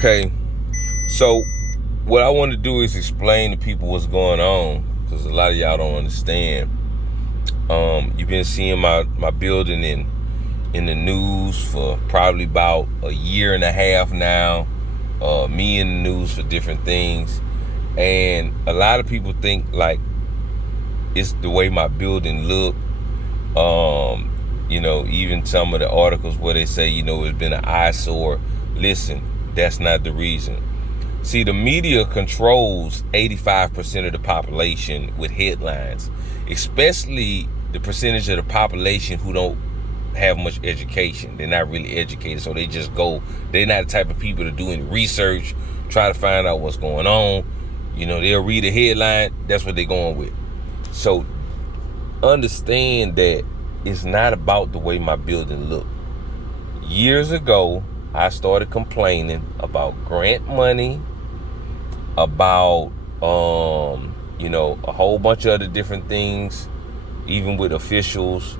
Okay, so what I want to do is explain to people what's going on, because a lot of y'all don't understand. You've been seeing my building in the news for probably about a year and a half now. Me in the news for different things, and a lot of people think like it's the way my building look. Even some of the articles where they say, it's been an eyesore. Listen, that's not the reason. See, the media controls 85% of the population with headlines, especially the percentage of the population who don't have much education. They're not really educated, so they just go. They're not the type of people to do any research, try to find out what's going on. They'll read a headline, that's what they're going with. So understand that it's not about the way my building look. Years ago, I started complaining about grant money, about a whole bunch of other different things, even with officials,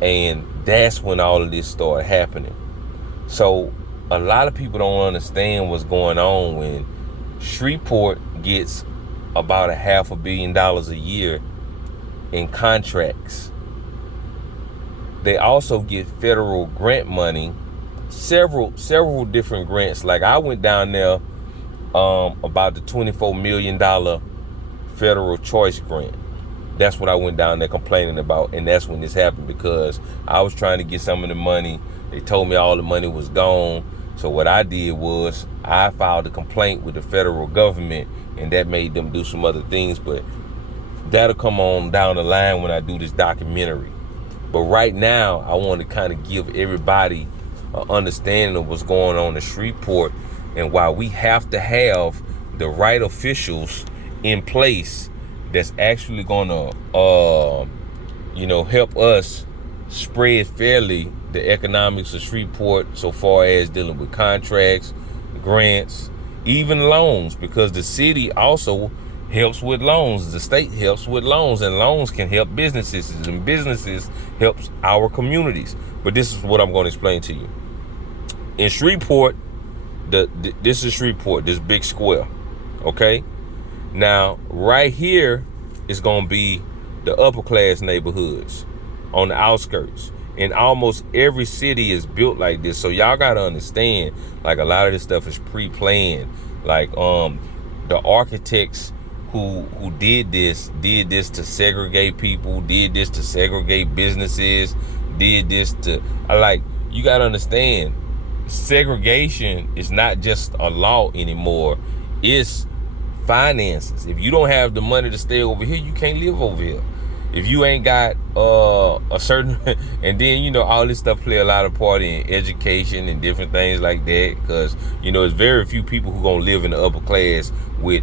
and that's when all of this started happening. So a lot of people don't understand what's going on when Shreveport gets about $500 million a year in contracts. They also get federal grant money, several different grants. Like I went down there about the $24 million federal choice grant. That's what I went down there complaining about, and that's when this happened, because I was trying to get some of the money. They told me all the money was gone. So what I did was I filed a complaint with the federal government, and that made them do some other things, but that'll come on down the line when I do this documentary. But right now, I want to kind of give everybody an understanding of what's going on in Shreveport and why we have to have the right officials in place that's actually going to, help us spread fairly the economics of Shreveport so far as dealing with contracts, grants, even loans, because the city also helps with loans. The state helps with loans, and loans can help businesses, and businesses helps our communities. But this is what I'm going to explain to you. In Shreveport, this is Shreveport, this big square, okay? Now, right here is going to be the upper class neighborhoods on the outskirts. And almost every city is built like this. So y'all got to understand, like, a lot of this stuff is pre-planned. Like, the architects who did this to segregate people, did this to segregate businesses, did this to, you got to understand, segregation is not just a law anymore. It's finances. If you don't have the money to stay over here, you can't live over here. If you ain't got a certain, and then, all this stuff play a lot of part in education and different things like that, because, it's very few people who gonna live in the upper class with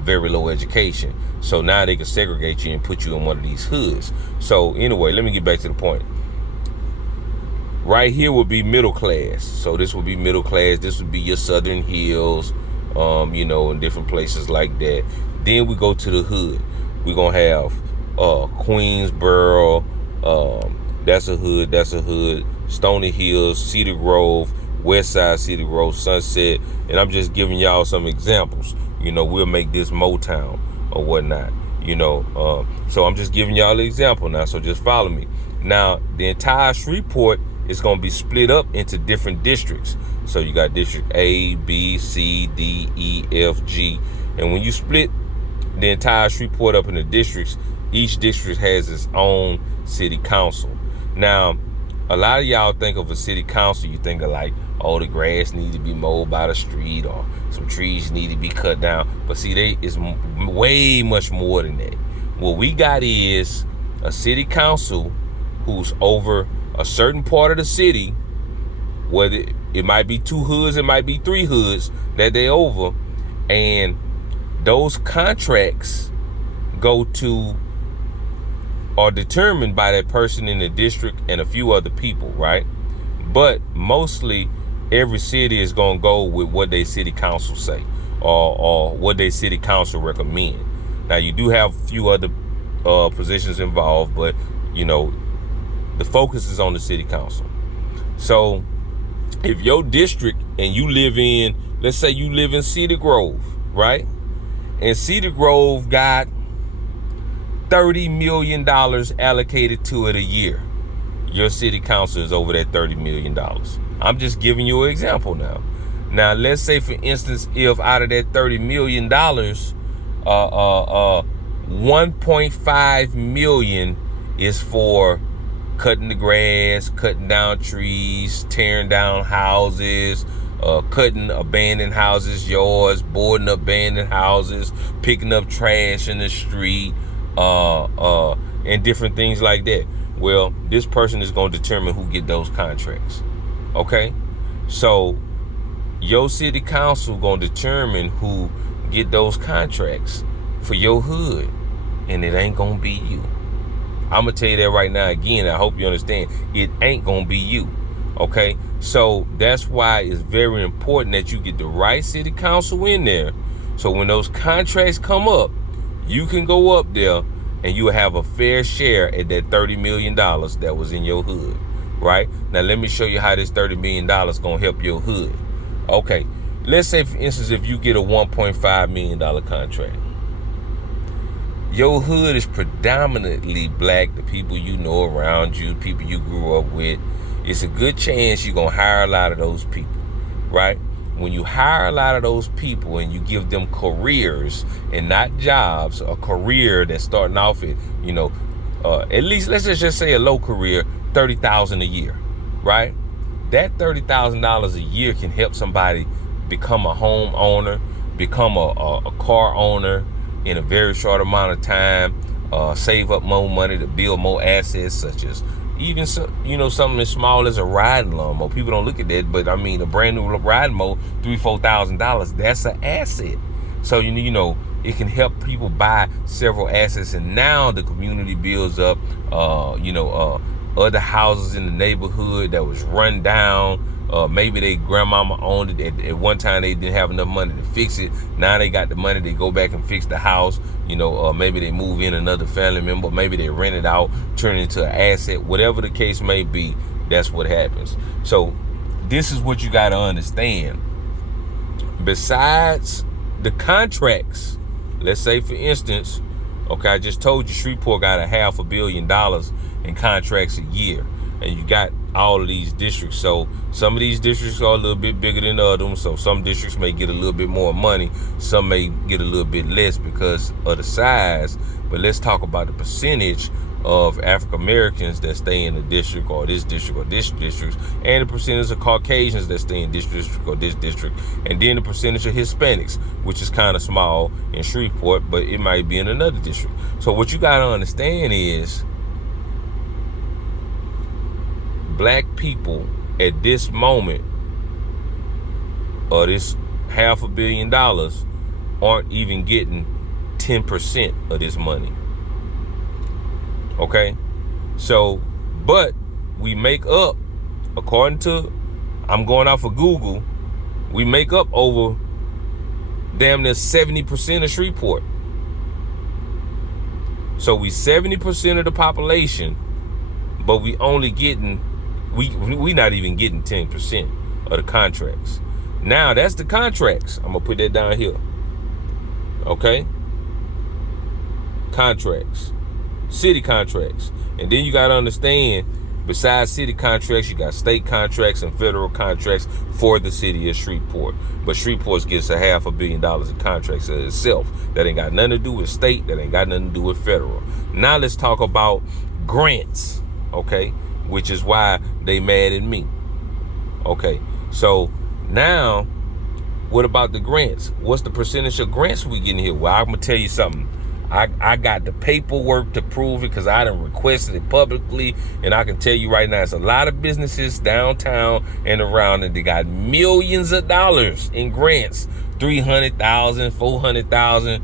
very low education. So now they can segregate you and put you in one of these hoods. So anyway, let me get back to the point. Right here would be middle class. So this would be middle class. This would be your Southern Hills, in different places like that. Then we go to the hood. We're gonna have Queensboro, that's a hood, Stony Hills, Cedar Grove, West Side, Cedar Grove, Sunset, and I'm just giving y'all some examples. We'll make this Motown or whatnot, so I'm just giving y'all an example now, so just follow me. Now, the entire Shreveport is going to be split up into different districts. So you got District A, B, C, D, E, F, G, and when you split the entire Shreveport up into districts, each district has its own city council. Now, a lot of y'all think of a city council, you think of like, oh, the grass needs to be mowed by the street, or some trees need to be cut down. But see, it's way much more than that. What we got is a city council who's over a certain part of the city, whether it might be 2 hoods, it might be 3 hoods that they over, and those contracts go to, are determined by that person in the district and a few other people, right? But mostly every city is going to go with what their city council say, or what their city council recommend. Now, you do have a few other positions involved, but the focus is on the city council. So if your district, and you live in, let's say you live in Cedar Grove, right? And Cedar Grove got $30 million allocated to it a year. Your city council is over that $30 million. I'm just giving you an example now. Now, let's say, for instance, if out of that $30 million, 1.5 million is for cutting the grass, cutting down trees, tearing down houses, cutting abandoned houses, yards, boarding up abandoned houses, picking up trash in the street, and different things like that. Well, this person is going to determine who get those contracts. Okay? So your city council going to determine who get those contracts for your hood, and it ain't going to be you. I'm going to tell you that right now again. I hope you understand. It ain't going to be you. Okay? So that's why it's very important that you get the right city council in there. So when those contracts come up, you can go up there and you will have a fair share at that $30 million that was in your hood. Right? Now, let me show you how this $30 million is going to help your hood. Okay. Let's say, for instance, if you get a $1.5 million contract. Your hood is predominantly black, the people you know around you, people you grew up with. It's a good chance you're going to hire a lot of those people, right? When you hire a lot of those people and you give them careers and not jobs, a career that's starting off at, at least, let's just say a low career, $30,000 a year, right? That $30,000 a year can help somebody become a home owner, become a car owner, in a very short amount of time, save up more money to build more assets, such as even something as small as a riding lawnmower. People don't look at that, but I mean, a brand new riding mower, $3,000-$4,000, that's an asset. So it can help people buy several assets, and now the community builds up. Other houses in the neighborhood that was run down. Maybe their grandmama owned it. At one time, they didn't have enough money to fix it. Now they got the money. They go back and fix the house. Maybe they move in another family member. Maybe they rent it out, turn it into an asset. Whatever the case may be, that's what happens. So this is what you got to understand. Besides the contracts, let's say, for instance, okay, I just told you Shreveport got $500 million in contracts a year. And you got all of these districts. So some of these districts are a little bit bigger than others. So some districts may get a little bit more money. Some may get a little bit less because of the size. But let's talk about the percentage of African Americans that stay in the district or this district or this district, and the percentage of Caucasians that stay in this district or this district, and then the percentage of Hispanics, which is kind of small in Shreveport, but it might be in another district. So what you got to understand is black people at this moment, or this $500 million, aren't even getting 10% of this money. Okay? So, but we make up, according to, I'm going off of Google, we make up over damn near 70% of Shreveport. So we 70% of the population, but we only getting, we not even getting 10% of the contracts. Now that's the contracts. I'm gonna put that down here. Okay? Contracts. City contracts. And then you gotta understand, besides city contracts, you got state contracts and federal contracts for the city of Shreveport. But Shreveport gets $500 million in contracts itself. That ain't got nothing to do with state. That ain't got nothing to do with federal. Now let's talk about grants. Okay? Which is why they mad at me. Okay? So now, what about the grants? What's the percentage of grants we getting here? Well, I'm gonna tell you something. I got the paperwork to prove it because I done requested it publicly, and I can tell you right now, it's a lot of businesses downtown and around, and they got millions of dollars in grants, $300,000, $400,000.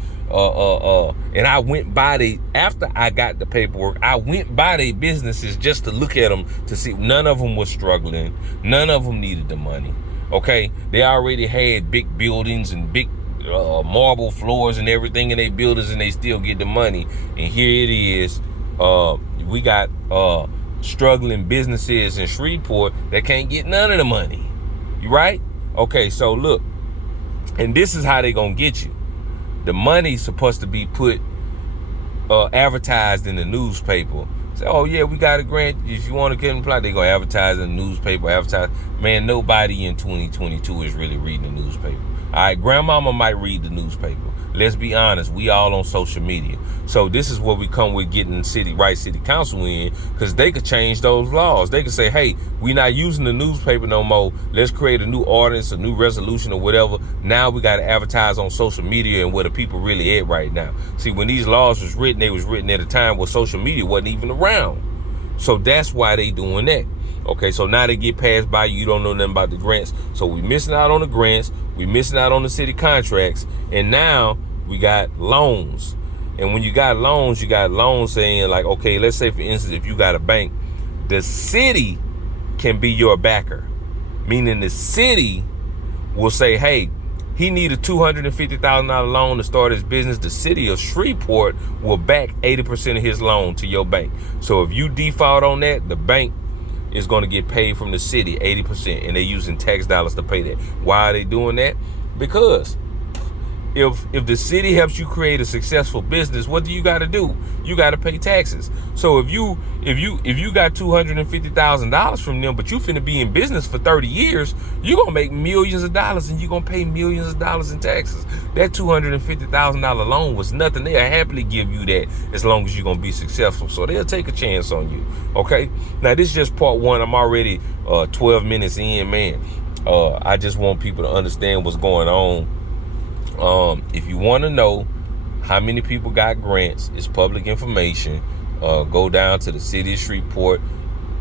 And I went by after I got the paperwork, I went by their businesses just to look at them to see. None of them was struggling. None of them needed the money. Okay, they already had big buildings and big marble floors and everything in their buildings, and they still get the money. And here it is, we got struggling businesses in Shreveport that can't get none of the money. You right? Okay, so look, And this is how they gonna get you. The money's supposed to be put advertised in the newspaper. Say, oh yeah, we got a grant. If you want to get employed, they gonna advertise in the newspaper. Advertise. Man, nobody in 2022 is really reading the newspaper. All right, grandmama might read the newspaper. Let's be honest, we all on social media. So this is where we come with getting city council in, because they could change those laws. They could say, hey, we not using the newspaper no more. Let's create a new ordinance, a new resolution or whatever. Now we got to advertise on social media and where the people really at right now. See, when these laws was written, they was written at a time where social media wasn't even around. So that's why they doing that. Okay, so now they get passed by you don't know nothing about the grants. So we missing out on the grants. We missing out on the city contracts. And now we got loans. And when you got loans saying like, okay, let's say for instance, if you got a bank, the city can be your backer. Meaning the city will say, hey, he need a $250,000 loan to start his business. The city of Shreveport will back 80% of his loan to your bank. So if you default on that, the bank is going to get paid from the city 80%, and they're using tax dollars to pay that. Why are they doing that? Because if the city helps you create a successful business, what do you got to do? You got to pay taxes. So if you got $250,000 from them, but you finna be in business for 30 years, you're gonna make millions of dollars and you're gonna pay millions of dollars in taxes. That $250,000 loan was nothing. They'll happily give you that as long as you're gonna be successful. So they'll take a chance on you. Okay. Now this is just part one. I'm already 12 minutes in, man. I just want people to understand what's going on. If you want to know how many people got grants, it's public information. Go down to the city of Shreveport,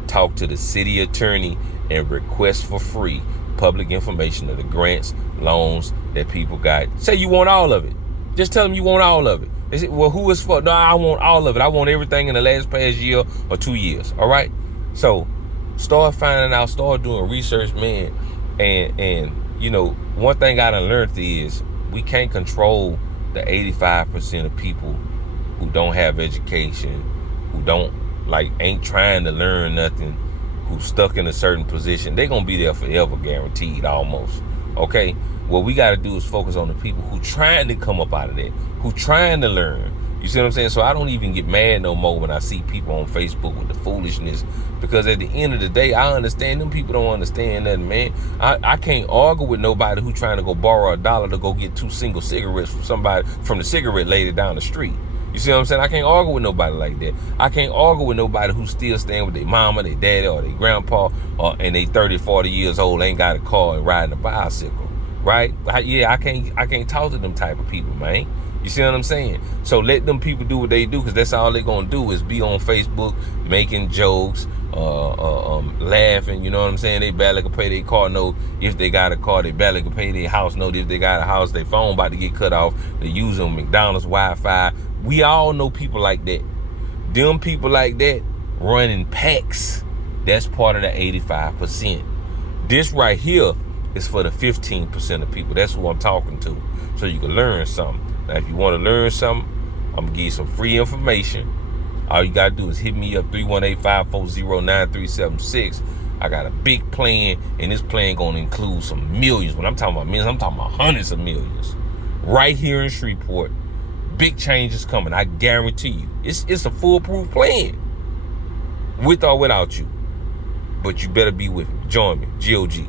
talk to the city attorney, and request for free public information of the grants, loans that people got. Say you want all of it. Just tell them you want all of it. They say, well, who is for? No, I want all of it. I want everything in the past year or 2 years. All right. So start finding out, start doing research, man. And you know, one thing I done learned is we can't control the 85% of people who don't have education, who ain't trying to learn nothing, who's stuck in a certain position. They're going to be there forever, guaranteed, almost. Okay? What we got to do is focus on the people who trying to come up out of that, who trying to learn. You see what I'm saying? So I don't even get mad no more when I see people on Facebook with the foolishness, because at the end of the day, I understand them people don't understand nothing, man. I can't argue with nobody who trying to go borrow $1 to go get 2 single cigarettes from the cigarette lady down the street. You see what I'm saying? I can't argue with nobody like that. I can't argue with nobody who's still staying with their mama, their daddy, or their grandpa, and they 30, 40 years old, ain't got a car and riding a bicycle, right? Yeah, I can't talk to them type of people, man. You see what I'm saying? So let them people do what they do, because that's all they're going to do is be on Facebook making jokes, laughing. You know what I'm saying? They barely can pay their car note. If they got a car, they barely can pay their house note. If they got a house, their phone about to get cut off. They using McDonald's Wi-Fi. We all know people like that. Them people like that running packs. That's part of the 85%. This right here is for the 15% of people. That's who I'm talking to. So you can learn something. Now, if you want to learn something, I'm going to give you some free information. All you got to do is hit me up, 318-540-9376. I got a big plan, and this plan going to include some millions. When I'm talking about millions, I'm talking about hundreds of millions. Right here in Shreveport. Big changes coming, I guarantee you. It's a foolproof plan. With or without you. But you better be with me. Join me. GOG.